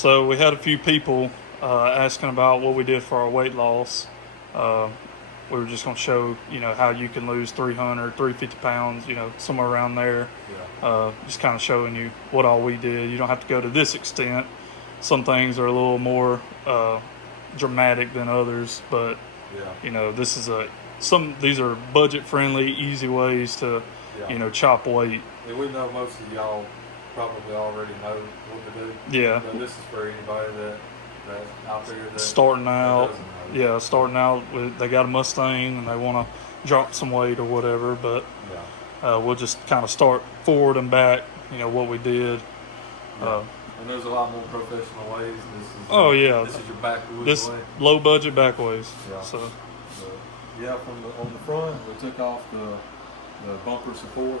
So we had a few people asking about what we did for our weight loss. We were just going to show, how you can lose 300, 350 pounds, somewhere around there. Yeah. Just kind of showing you what all we did. You don't have to go to this extent. Some things are a little more dramatic than others, but this is these are budget friendly, easy ways to, chop weight. And we know most of y'all probably already know what to do. Yeah. But this is for anybody that out there that starting out. doesn't know. Yeah, starting out with, they got a Mustang and they want to drop some weight or whatever, but we'll just kind of start forward and back, what we did. Yeah. And there's a lot more professional ways. This is your backwoods way. Low budget backways. Yeah. So on the front, we took off the bumper support.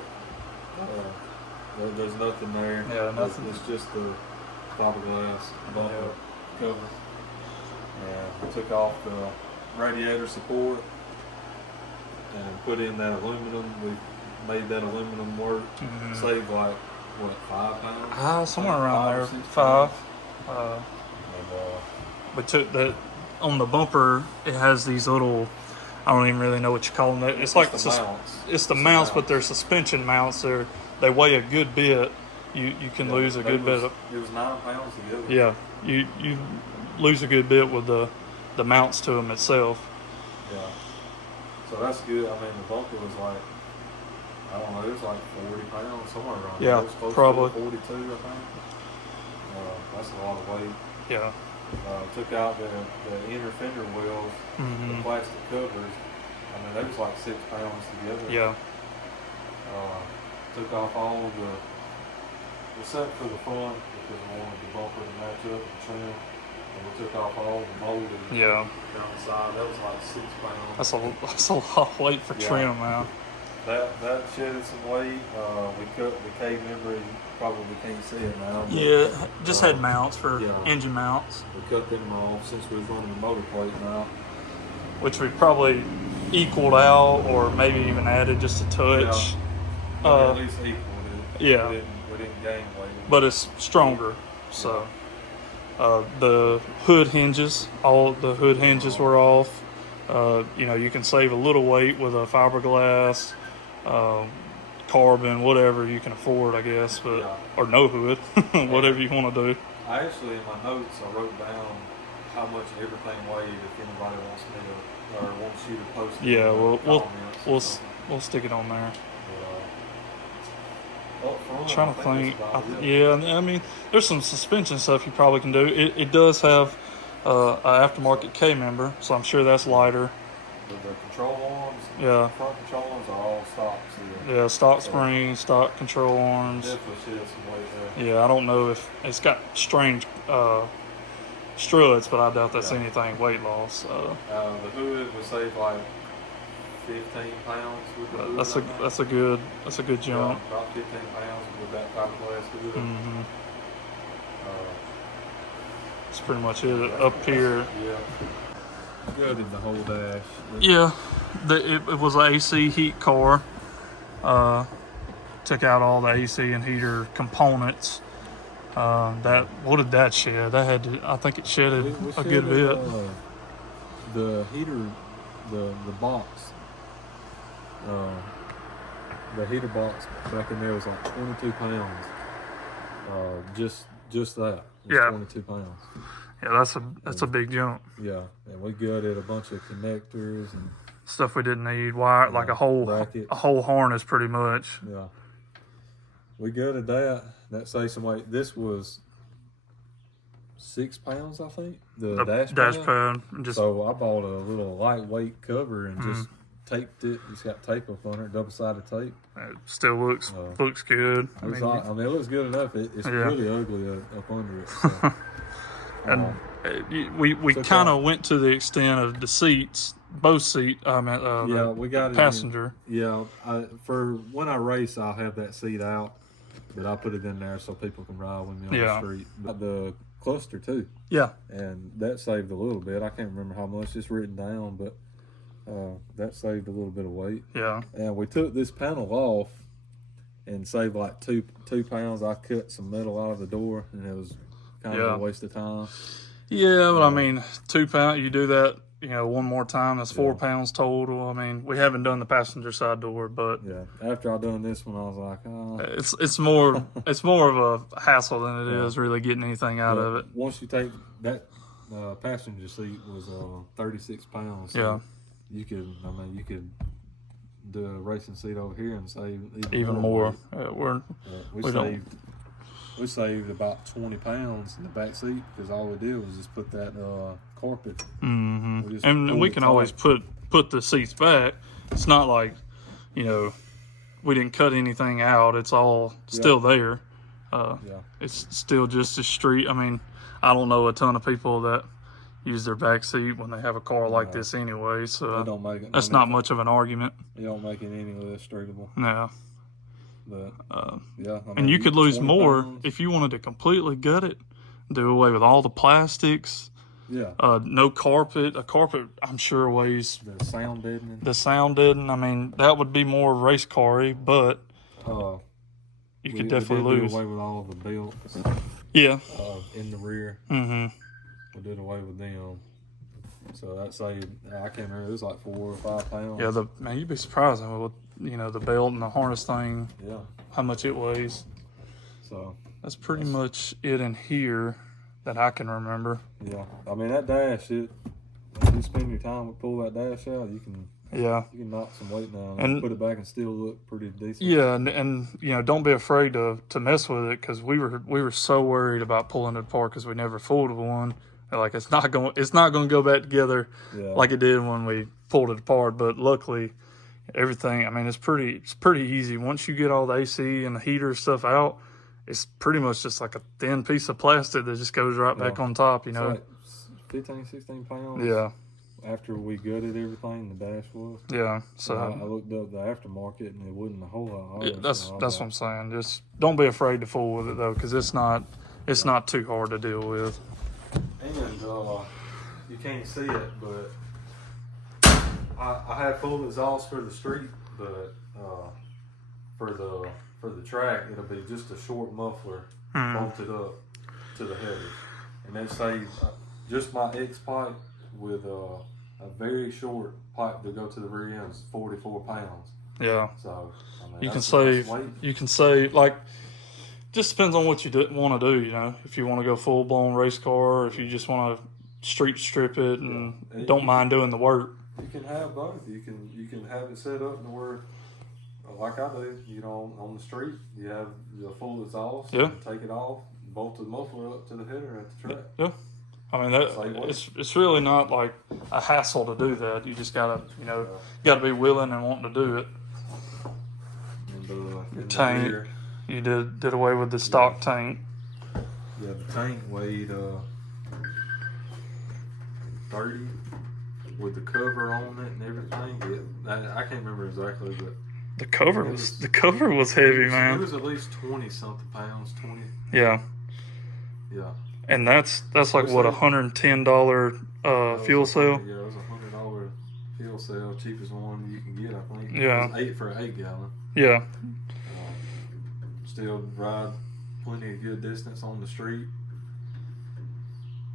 There's nothing there. Yeah, nothing. It's just the fiberglass bumper cover. We took off the radiator support and put in that aluminum. We made that aluminum work. Saved like, what, 5 pounds? Somewhere around there, 5. We took that on the bumper. It has these little, I don't even really know what you call them. It's like the mounts. It's the mounts, but they're suspension mounts. They weigh a good bit. You can lose a good bit. It was 9 pounds together. Yeah, you lose a good bit with the mounts to them itself. Yeah. So that's good. I mean, the bumper was like, I don't know, it was like 40 pounds, somewhere around there. Yeah, It was close probably. to 42, I think. That's a lot of weight. Yeah. Took out the inner fender wheels, the plastic covers. I mean, they was like 6 pounds together. Yeah. Took off all except for the front, because I wanted the bumper to match up and trim. And we took off all the molding down the side. That was like 6 pounds. That's a lot of weight for trim, man. That shedded some weight. We cut the K member. You probably can't see it now. Yeah, just had mounts for engine mounts. We cut them off since we was running the motor plate now. Which we probably equaled out or maybe even added just a touch. At least equaled it. Yeah. We didn't gain weight. But it's stronger. So the hood hinges, all the hood hinges were off. You can save a little weight with a fiberglass, carbon, whatever you can afford, I guess, but or no hood, whatever you want to do. I actually, in my notes, I wrote down how much everything weighed. If anybody wants me to, or wants you to post it. Yeah, we'll stick it on there. Trying to think. I mean, there's some suspension stuff you probably can do. It does have an aftermarket K member, so I'm sure that's lighter. The control arms, front control arms are all stock. Yeah, stock springs, stock control arms. Definitely shed some weight there. Yeah, I don't know if it's got strange struts, but I doubt that's anything weight loss. The hood would save like 15 pounds with the hood. That's a good jump. Yeah, about 15 pounds with that fiberglass hood. That's pretty much it. Up here. Yeah. Gutted the whole dash. Yeah, it was an AC heat car. Took out all the AC and heater components. What did that shed? I think it shedded a good bit. The heater, the box. The heater box back in there was like 22 pounds. Just that. 22 pounds. Yeah, that's a big jump. Yeah, and we gutted a bunch of connectors and stuff we didn't need. Wire, like a whole harness, pretty much. Yeah, we gutted that. That saved some weight. This was 6 pounds, I think. The dash pad. So I bought a little lightweight cover and just taped it. It's got tape up on it, double-sided tape. It still looks good. I mean, it looks good enough. It's really ugly up under it. So. And we kind of went to the extent of the seats, both seats. We got passenger. For when I race, I'll have that seat out, but I put it in there so people can ride with me on the street. But the cluster too. Yeah. And that saved a little bit. I can't remember how much it's written down, but that saved a little bit of weight. Yeah. And we took this panel off and saved like two pounds. I cut some metal out of the door, and it was kind of a waste of time. Yeah, but I mean, 2 pounds. You do that, one more time. That's 4 pounds total. I mean, we haven't done the passenger side door, but after I done this one, I was like, it's more of a hassle than it is really getting anything out of it. Once you take that passenger seat was 36 pounds. So yeah, you could do a racing seat over here and save even more. We saved about 20 pounds in the back seat because all we did was just put that carpet. Mm-hmm. And we can always put the seats back. It's not like, we didn't cut anything out. It's all still there. It's still just a street. I mean, I don't know a ton of people that use their back seat when they have a car like this anyway. So don't make it, that's not much of an argument. You don't make it any less streetable. No. But, and you could lose more pounds. if you wanted to completely gut it, do away with all the plastics. Yeah. No carpet. A carpet, I'm sure, weighs the sound deadening. The sound deadening. I mean, that would be more race car-y, but you could definitely lose. Do away with all the belts. Yeah. In the rear. Mm-hmm. We did away with them. So that saved, I can't remember, it was like 4 or 5 pounds. Yeah, man, you'd be surprised with, the belt and the harness thing, how much it weighs. So that's pretty much it in here that I can remember. Yeah, I mean, that dash, if you spend your time to pull that dash out, you can knock some weight down and put it back and still look pretty decent. Yeah, and don't be afraid to mess with it, because we were so worried about pulling it apart because we never fooled one. Like, it's not going to go back together like it did when we pulled it apart. But luckily, everything, I mean, it's pretty easy. Once you get all the AC and the heater stuff out, it's pretty much just like a thin piece of plastic that just goes right back on top, It's like 15, 16 pounds. Yeah. After we gutted everything, the dash was. Yeah. So I looked up the aftermarket, and it wasn't a whole lot harder. Yeah, that's what I'm saying. Just don't be afraid to fool with it, though, because it's not too hard to deal with. And you can't see it, but I have full exhaust for the street, but for the track, it'll be just a short muffler bolted up to the header, and that saves just my X pipe with a very short pipe to go to the rear end is 44 pounds. Yeah. So I mean, you can save like. Just depends on what you want to do, If you want to go full-blown race car, or if you just want to street strip it and don't mind doing the work. You can have both. You can have it set up to where, like I do, on the street, you have the full exhaust. Yeah. Take it off, bolt the muffler up to the header at the track. Yeah. I mean, it's really not like a hassle to do that. You just gotta be willing and wanting to do it. And your tank. You did away with the stock tank. Yeah, the tank weighed 30 with the cover on it and everything. I can't remember exactly, but the cover was heavy, man. It was at least 20 something pounds. 20. Yeah. Yeah. And that's like what, $110 fuel cell. Yeah, it was $100 fuel cell, cheapest one you can get, I think. Yeah. It was 8 for an 8 gallon. Yeah. Still ride plenty of good distance on the street.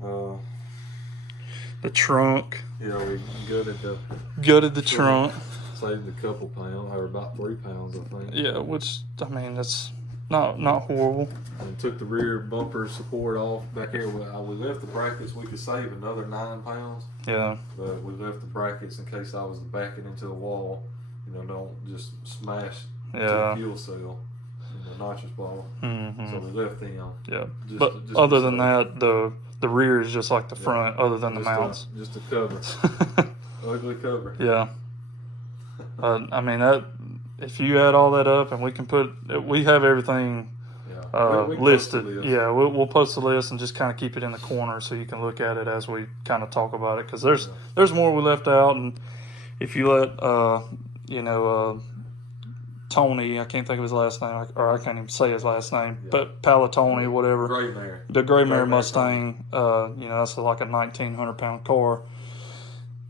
The trunk. Yeah, we gutted the trunk. Saved a couple pounds, or about 3 pounds, I think. Yeah, which I mean that's not horrible. And took the rear bumper support off back here. We left the brackets. We could save another 9 pounds. Yeah. But we left the brackets in case I was to back it into the wall. Don't just smash the fuel cell. The nitrous ball. Mm-hmm. So we left them. Yeah. But other than that, the rear is just like the front, other than the mounts. Just a cover. Ugly cover. Yeah. I mean, if you add all that up, and we have everything we listed. Yeah, we'll post the list and just kind of keep it in the corner so you can look at it as we kind of talk about it, because there's more we left out, and if you let Tony, I can't think of his last name, or I can't even say his last name, but Palatoni, whatever. Gray mare. The Gray Mare Mustang, that's like a 1,900-pound car.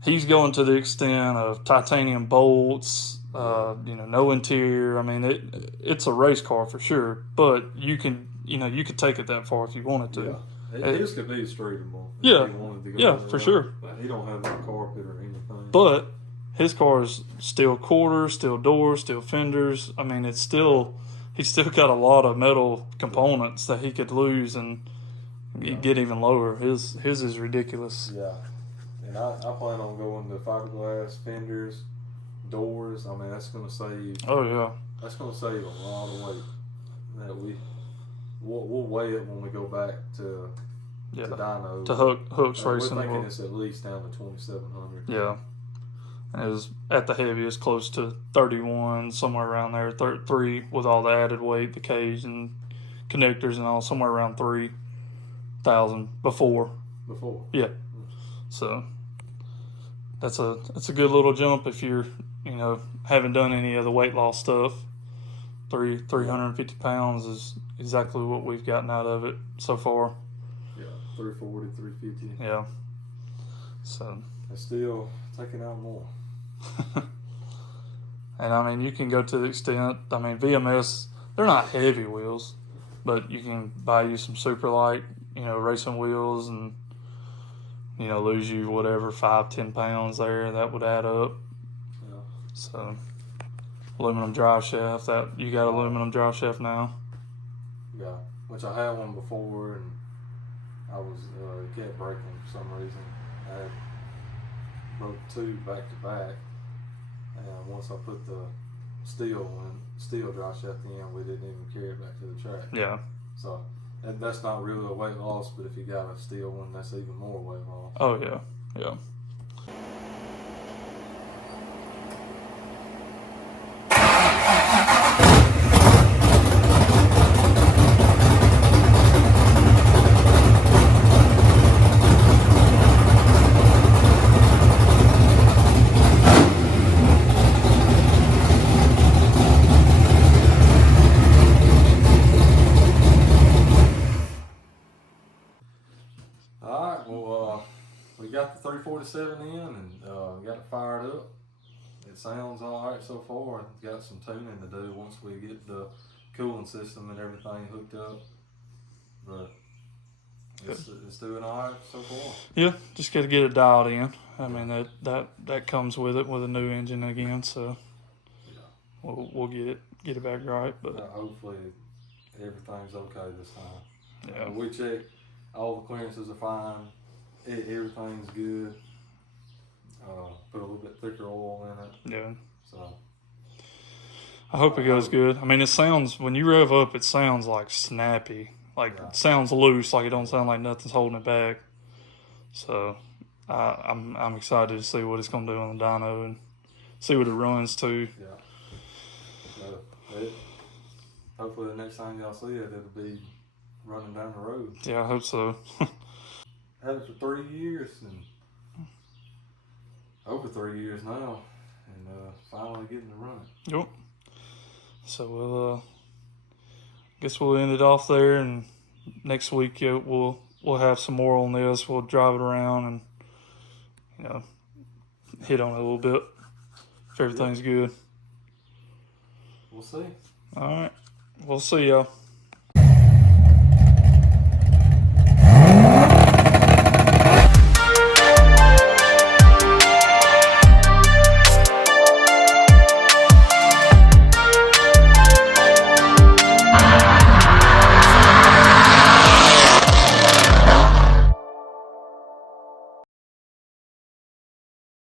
He's going to the extent of titanium bolts, no interior. I mean, it's a race car for sure, but you could take it that far if you wanted to. His could be streetable. Yeah. If he wanted to go Yeah, that for route. sure. But he don't have no carpet or anything. But his car is still quarters, still doors, still fenders. I mean, he's still got a lot of metal components that he could lose and get even lower. His is ridiculous. Yeah. And I plan on going to fiberglass fenders, doors. I mean, that's going to save. Oh yeah. That's going to save a lot of weight. That we'll weigh it when we go back to dyno. To hooks racing. We're thinking it's at least down to 2,700. Yeah. And it was at the heaviest, close to 31, somewhere around there. 3 with all the added weight, the cage and connectors and all, somewhere around 3,000 before. Yeah. So that's a good little jump if you're haven't done any of the weight loss stuff. 350 pounds is exactly what we've gotten out of it so far. Yeah, 340, 350. Yeah. So it's still taking out more. And I mean, you can go to the extent, I mean, VMS, they're not heavy wheels, but you can buy you some super light, racing wheels and, lose you whatever, 5-10 pounds there. That would add up. Yeah. So, aluminum drive shaft, you got aluminum drive shaft now? Yeah, which I had one before and I was, it kept breaking for some reason. I had broke 2 back to back. And once I put the steel drive shaft in, we didn't even carry it back to the track. Yeah. So that's not really a weight loss, but if you got a steel one, that's even more weight loss. Oh yeah, yeah. We got the 347 in and got it fired up. It sounds all right so far. Got some tuning to do once we get the cooling system and everything hooked up. But it's doing all right so far. Yeah, just got to get it dialed in. I mean, that comes with it with a new engine again. So yeah, we'll get it back right. But hopefully everything's okay this time. Yeah, we checked. All the clearances are fine. Everything's good. Put a little bit thicker oil in it. Yeah. So I hope it goes good. I mean, it sounds, when you rev up, it sounds like snappy. Like it sounds loose. Like it don't sound like nothing's holding it back. So I'm excited to see what it's gonna do on the dyno and see what it runs to. Yeah. Hopefully the next time y'all see it, it'll be running down the road. Yeah, I hope so. Had it for 3 years and over 3 years now, and finally getting to run it. Yep. So we'll guess we'll end it off there, and next week we'll have some more on this. We'll drive it around and hit on it a little bit if everything's good. We'll see. All right. We'll see y'all.